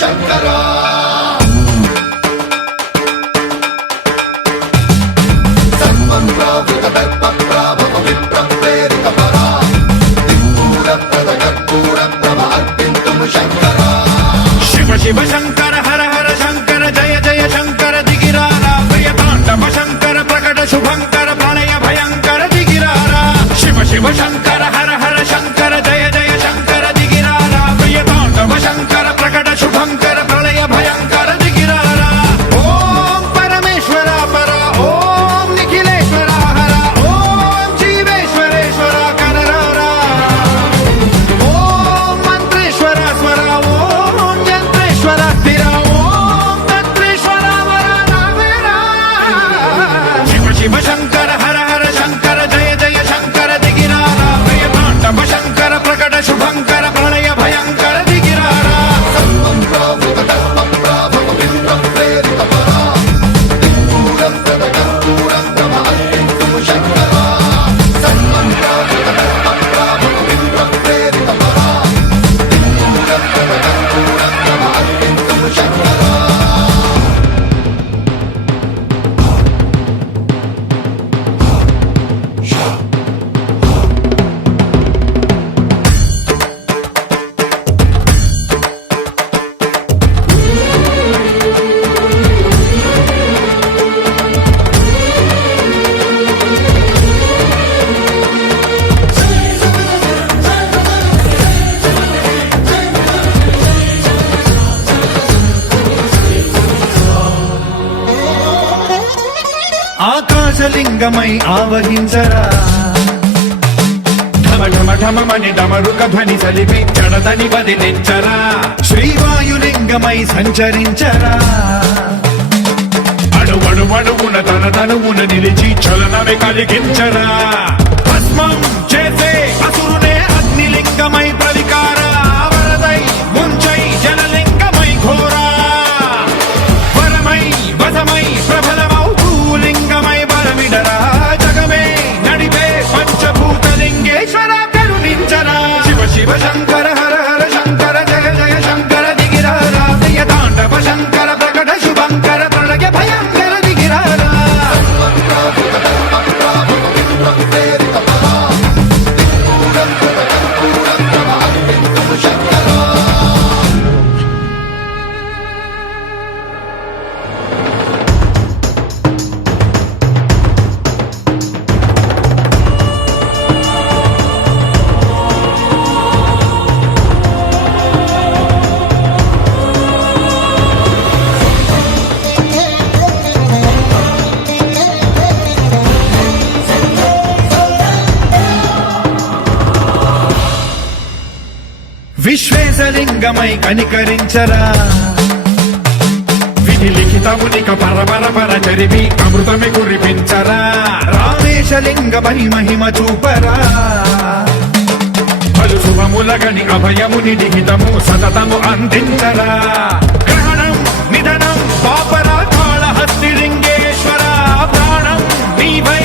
శంకరా సర్వం ప్రావృత దర్ప ప్రాభవ విప్ర ప్రేరిత పరా దిక్పూర ప్రద కర్పూర ప్రభ అర్పింతుము శంకరా శివ శివ శంకర హర హర శంకర జయ జయ శంకర దిగిరారా ప్రియ తాండవ శంకర ప్రకట శుభంకర ప్రళయ భయంకర దిగిరారా శివ శివ శంకర హర హర శంకర జయ జయ శంకర దిగిరారా ప్రియ తాండవ శంకర ప్రకట శుభంకర ప్రళయ భయంకర దిగిరారా ఓం పరమేశ్వర పర ఓం నిఖిలేశ్వర హర ఓం జీవేశ్వరేశ్వర కరరారా ఓం మంత్రేశ్వర స్వర ఓం యంత్రేశ్వర స్థిర ఓం తంత్రేశ్వర వర నావేరా శివ శివ శంకర హర హర శంకర జయ జయ శంకర దిగిరారా ప్రియ తాండవ శంకర ప్రకట శుభంకర ప్రళయ భయంకర దిగిరారా సర్వం ప్రావృత దర్ప ప్రాభవ విప్ర ప్రేరిత పరా దిక్పూర ప్రద కర్పూర ప్రభ అర్పింతుము శంకరా సర్వం ప్రావృత దర్ప ప్రాభవ విప్ర ప్రేరిత పరా దిక్పూర ప్రద కర్పూర ప్రభ అర్పింతుము శంకరా ఆకాశలింగమై ఆవహించరా ఢమ ఢమ ఢమమని డమరుక ధ్వని సలిపి జడదని వదిలించరా శ్రీవాయులింగమై సంచరించరా అణువణువున తన తనువున నిలిచి చలనమే కలిగించరా భస్మం చేసే అసురునే అగ్నిలింగమై ప్రవికార వరదై ముంచై జలలింగమై ఘోరా వరమై వదమై ప్రబలమౌ భూలింగమై బలమిడరా జగమే నడిపే పంచభూతలింగేశ్వర కరుణించరా శివ శివ శంకర హర హర శంకర జయ జయ శంకర దిగిరారా ప్రియ తాండవ శంకర ప్రకట శుభంకర ప్రళయ భయంకర దిగిరారా సర్వం ప్రావృత దర్ప ప్రాభవ విప్ర ప్రేరిత పరా దిక్పూర ప్రద కర్పూర ప్రభ అర్పింతుము శంకరా విశ్వేశలింగమై కనికరించరా విధి లిఖితమునిక పరపర పర చరివి అమృతమి కురిపించరా రామేశలింగమై మహిమ చూపరా పలు శుభములగని అభయముని లిఖితము సతతము అందించరా గ్రహణం నిధనం పాపరా కాళహస్తి లింగేశ్వర ప్రాణం నీవై